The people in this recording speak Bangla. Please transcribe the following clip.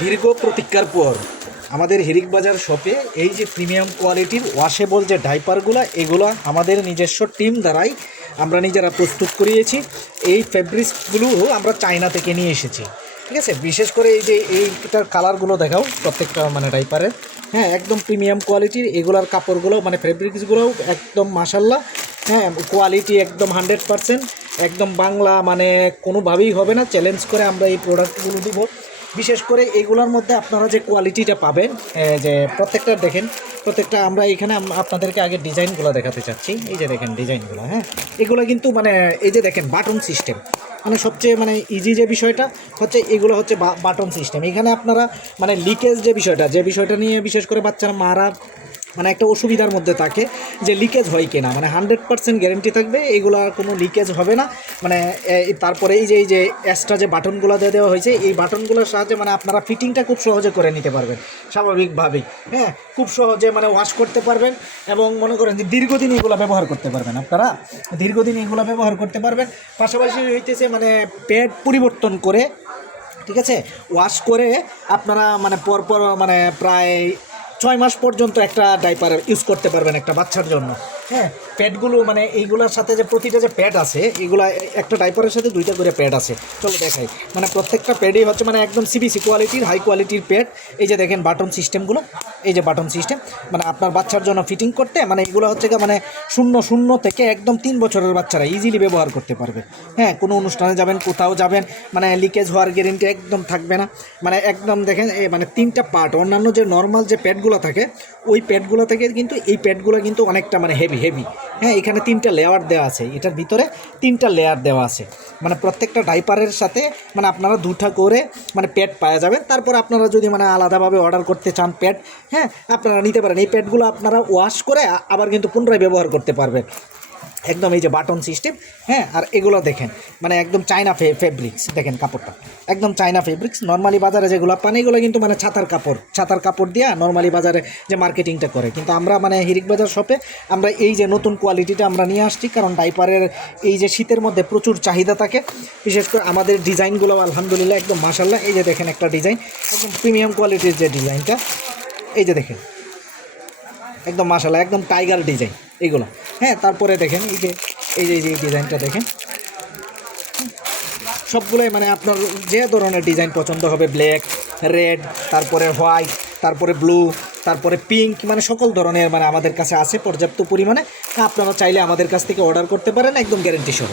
দীর্ঘ প্রতীক্ষার পর আমাদের হিরিক বাজার শপে এই যে প্রিমিয়াম কোয়ালিটির ওয়াশেবল যে ডাইপারগুলো, এগুলো আমাদের নিজস্ব টিম দ্বারাই আমরা নিজেরা প্রস্তুত করিয়েছি। এই ফেব্রিক্সগুলো আমরা চায়না থেকে নিয়ে এসেছি, ঠিক আছে। বিশেষ করে এই যে এইটার কালারগুলো দেখাও, প্রত্যেকটা মানে ডাইপারের, হ্যাঁ, একদম প্রিমিয়াম কোয়ালিটির। এগুলার কাপড়গুলো মানে ফেব্রিক্সগুলোও একদম মাশাল্লাহ, হ্যাঁ, কোয়ালিটি একদম 100%, একদম বাংলা, মানে কোনোভাবেই হবে না। চ্যালেঞ্জ করে আমরা এই প্রোডাক্টগুলো দিব। বিশেষ করে এগুলোর মধ্যে আপনারা যে কোয়ালিটিটা পাবেন, যে প্রত্যেকটা দেখেন, প্রত্যেকটা আমরা এখানে আপনাদেরকে আগে ডিজাইনগুলো দেখাতে চাচ্ছি। এই যে দেখেন ডিজাইনগুলো, হ্যাঁ, এগুলো কিন্তু মানে এই যে দেখেন বাটন সিস্টেম, মানে সবচেয়ে মানে ইজি যে বিষয়টা হচ্ছে এগুলো হচ্ছে বাটন সিস্টেম। এখানে আপনারা মানে লিকেজ যে বিষয়টা নিয়ে বিশেষ করে বাচ্চারা মারা মানে একটা অসুবিধার মধ্যে থাকে যে লিকেজ হয় কিনা, মানে 100% গ্যারেন্টি থাকবে এগুলো আর কোনো লিকেজ হবে না। মানে তারপরে এই যে এক্সট্রা যে বাটনগুলো দিয়ে দেওয়া হয়েছে, এই বাটনগুলোর সাহায্যে মানে আপনারা ফিটিংটা খুব সহজে করে নিতে পারবেন স্বাভাবিকভাবেই, হ্যাঁ, খুব সহজে মানে ওয়াশ করতে পারবেন। এবং মনে করেন যে দীর্ঘদিন এগুলো ব্যবহার করতে পারবেন, আপনারা দীর্ঘদিন এগুলো ব্যবহার করতে পারবেন। পাশাপাশি হইতেছে মানে প্যাড পরিবর্তন করে, ঠিক আছে, ওয়াশ করে আপনারা মানে পরপর মানে প্রায় 6 মাস পর্যন্ত একটা ডাইপার ইউজ করতে পারবেন একটা বাচ্চার জন্য, হ্যাঁ। প্যাডগুলো মানে এইগুলোর সাথে যে প্রতিটা যে প্যাড আছে, এগুলো একটা ডাইপারের সাথে 2টা করে প্যাড আছে। চলো দেখাই, মানে প্রত্যেকটা প্যাডই হচ্ছে মানে একদম সিবিসি কোয়ালিটির, হাই কোয়ালিটির প্যাড। এই যে দেখেন বাটন সিস্টেমগুলো, এই যে বাটন সিস্টেম, মানে আপনার বাচ্চার জন্য ফিটিং করতে, মানে এগুলো হচ্ছে মানে 0 থেকে একদম 3 বছরের বাচ্চারা ইজিলি ব্যবহার করতে পারবে, হ্যাঁ। কোনো অনুষ্ঠানে যাবেন, কোথাও যাবেন, মানে লিকেজ হওয়ার গ্যারেন্টি একদম থাকবে না। মানে একদম দেখেন মানে 3টা পার্ট, অন্যান্য যে নর্মাল যে প্যাডগুলো থাকে ওই প্যাডগুলো থেকে কিন্তু এই প্যাডগুলো কিন্তু অনেকটা মানে হেভি, হ্যাঁ। এখানে 3টা লেয়ার দেওয়া আছে, এটার ভিতরে 3টা লেয়ার দেওয়া আছে। মানে প্রত্যেকটা ডাইপারের সাথে মানে আপনারা 2টা করে মানে প্যাড পাওয়া যাবেন। তারপর আপনারা যদি মানে আলাদাভাবে অর্ডার করতে চান প্যাড, হ্যাঁ, আপনারা নিতে পারেন। এই প্যাডগুলো আপনারা ওয়াশ করে আবার কিন্তু পুনরায় ব্যবহার করতে পারবেন, একদম এই যে বাটন সিস্টেম, হ্যাঁ। আর এগুলো দেখেন মানে একদম চায়না ফেব্রিক্স, দেখেন কাপড়টা একদম চায়না ফেব্রিক্স। নর্মালি বাজারে যেগুলো পান এগুলো কিন্তু মানে ছাতার কাপড় দিয়ে নর্মালি বাজারে যে মার্কেটিংটা করে, কিন্তু আমরা মানে হিরিক বাজার শপে আমরা এই যে নতুন কোয়ালিটিটা আমরা নিয়ে আসছি। কারণ ডাইপারের এই যে শীতের মধ্যে প্রচুর চাহিদা থাকে, বিশেষ করে আমাদের ডিজাইনগুলো আলহামদুলিল্লাহ একদম মাশাল্লাহ। এই যে দেখেন একটা ডিজাইন একদম প্রিমিয়াম কোয়ালিটির যে ডিজাইনটা, এই যে দেখেন একদম মাশাল্লাহ, একদম টাইগার ডিজাইন এগুলো, হ্যাঁ। তারপরে দেখেন এই যে ডিজাইনটা দেখেন, সবগুলোই মানে আপনার যে ধরনের ডিজাইন পছন্দ হবে, ব্ল্যাক, রেড, তারপরে হোয়াইট, তারপরে ব্লু, তারপরে পিঙ্ক, মানে সকল ধরনের মানে আমাদের কাছে আছে পর্যাপ্ত পরিমাণে। আপনারা চাইলে আমাদের কাছ থেকে অর্ডার করতে পারেন একদম গ্যারেন্টি সহ।